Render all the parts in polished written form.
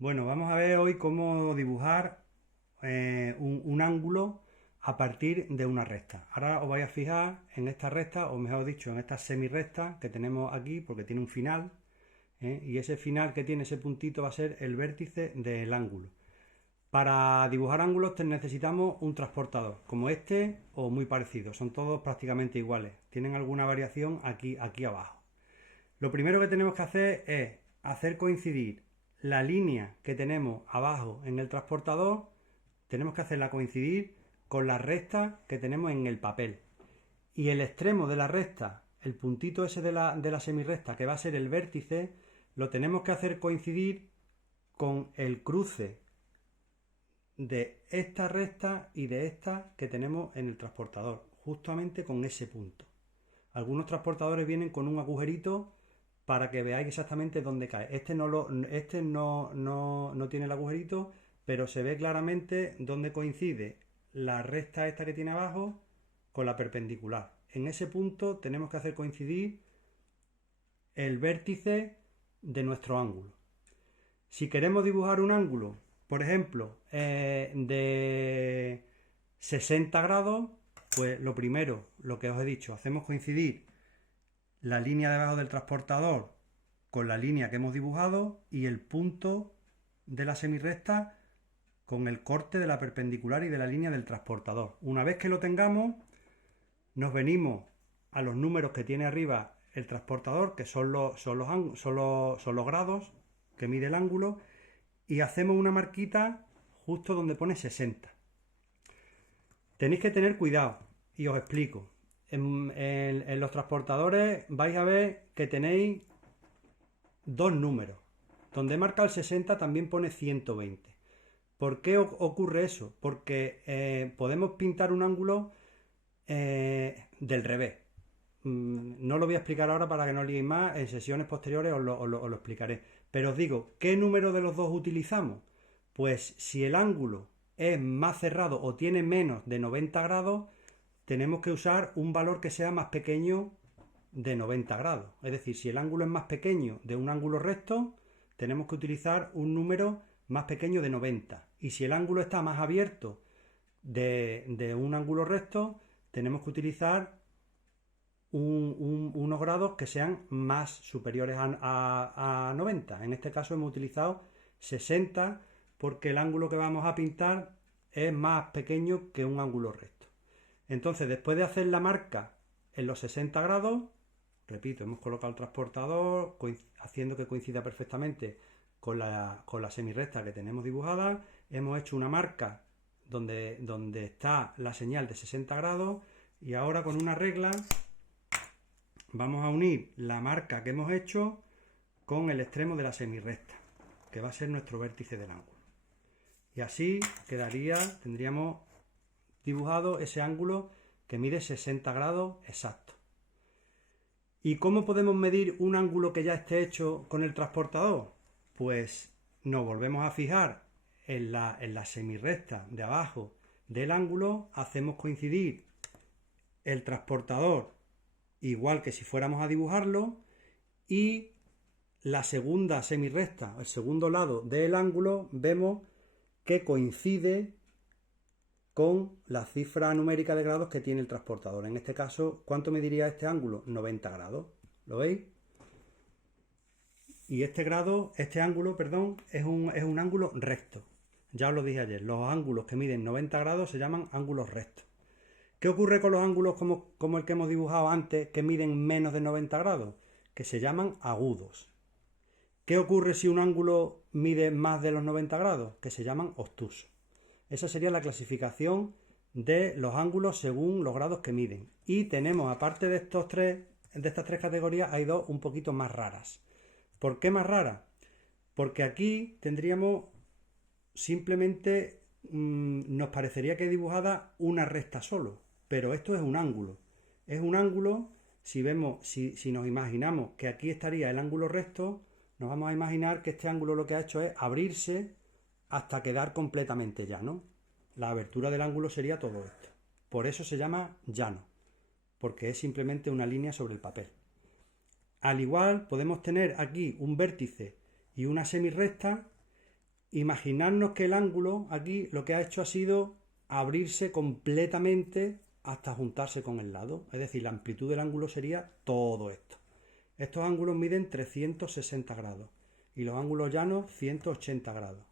Bueno, vamos a ver hoy cómo dibujar un ángulo a partir de una recta. Ahora os vais a fijar en esta recta, o mejor dicho, en esta semirrecta que tenemos aquí, porque tiene un final, y ese final que tiene ese puntito va a ser el vértice del ángulo. Para dibujar ángulos necesitamos un transportador, como este o muy parecido. Son todos prácticamente iguales. Tienen alguna variación aquí abajo. Lo primero que tenemos que hacer es hacer coincidir la línea que tenemos abajo en el transportador, tenemos que hacerla coincidir con la recta que tenemos en el papel. Y el extremo de la recta, el puntito ese de la semirrecta, que va a ser el vértice, lo tenemos que hacer coincidir con el cruce de esta recta y de esta que tenemos en el transportador, justamente con ese punto. Algunos transportadores vienen con un agujerito para que veáis exactamente dónde cae. Este no tiene el agujerito, pero se ve claramente dónde coincide la recta esta que tiene abajo con la perpendicular. En ese punto tenemos que hacer coincidir el vértice de nuestro ángulo. Si queremos dibujar un ángulo, por ejemplo, de 60 grados, pues lo primero, lo que os he dicho, hacemos coincidir la línea debajo del transportador con la línea que hemos dibujado y el punto de la semirrecta con el corte de la perpendicular y de la línea del transportador. Una vez que lo tengamos, nos venimos a los números que tiene arriba el transportador, que son los grados que mide el ángulo, y hacemos una marquita justo donde pone 60. Tenéis que tener cuidado y os explico. En los transportadores vais a ver que tenéis dos números. Donde marca el 60 también pone 120. ¿Por qué ocurre eso? Porque podemos pintar un ángulo del revés. No lo voy a explicar ahora para que no liéis más. En sesiones posteriores os lo explicaré. Pero os digo, ¿qué número de los dos utilizamos? Pues si el ángulo es más cerrado o tiene menos de 90 grados, tenemos que usar un valor que sea más pequeño de 90 grados. Es decir, si el ángulo es más pequeño de un ángulo recto, tenemos que utilizar un número más pequeño de 90. Y si el ángulo está más abierto de un ángulo recto, tenemos que utilizar unos grados que sean más superiores a 90. En este caso hemos utilizado 60 porque el ángulo que vamos a pintar es más pequeño que un ángulo recto. Entonces, después de hacer la marca en los 60 grados, repito, hemos colocado el transportador haciendo que coincida perfectamente con la semirrecta que tenemos dibujada. Hemos hecho una marca donde está la señal de 60 grados y ahora con una regla vamos a unir la marca que hemos hecho con el extremo de la semirrecta, que va a ser nuestro vértice del ángulo. Y así tendríamos dibujado ese ángulo que mide 60 grados exacto. ¿Y cómo podemos medir un ángulo que ya esté hecho con el transportador? Pues nos volvemos a fijar en la semirrecta de abajo del ángulo, hacemos coincidir el transportador igual que si fuéramos a dibujarlo y la segunda semirrecta, el segundo lado del ángulo, vemos que coincide con la cifra numérica de grados que tiene el transportador. En este caso, ¿cuánto mediría este ángulo? 90 grados. ¿Lo veis? Y este ángulo, es un ángulo recto. Ya os lo dije ayer, los ángulos que miden 90 grados se llaman ángulos rectos. ¿Qué ocurre con los ángulos como el que hemos dibujado antes, que miden menos de 90 grados? Que se llaman agudos. ¿Qué ocurre si un ángulo mide más de los 90 grados? Que se llaman obtusos. Esa sería la clasificación de los ángulos según los grados que miden. Y tenemos, aparte de estas tres categorías, hay dos un poquito más raras. ¿Por qué más raras? Porque aquí tendríamos simplemente, nos parecería que dibujada una recta solo, pero esto es un ángulo. Es un ángulo, si nos imaginamos que aquí estaría el ángulo recto, nos vamos a imaginar que este ángulo lo que ha hecho es abrirse hasta quedar completamente llano. La abertura del ángulo sería todo esto. Por eso se llama llano, porque es simplemente una línea sobre el papel. Al igual podemos tener aquí un vértice y una semirrecta Imaginarnos que el ángulo aquí lo que ha hecho ha sido abrirse completamente hasta juntarse con el lado. Es decir, la amplitud del ángulo sería todo esto. Estos ángulos miden 360 grados y los ángulos llanos 180 grados.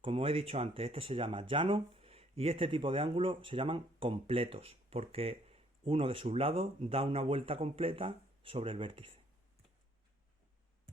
Como he dicho antes, este se llama llano y este tipo de ángulos se llaman completos porque uno de sus lados da una vuelta completa sobre el vértice.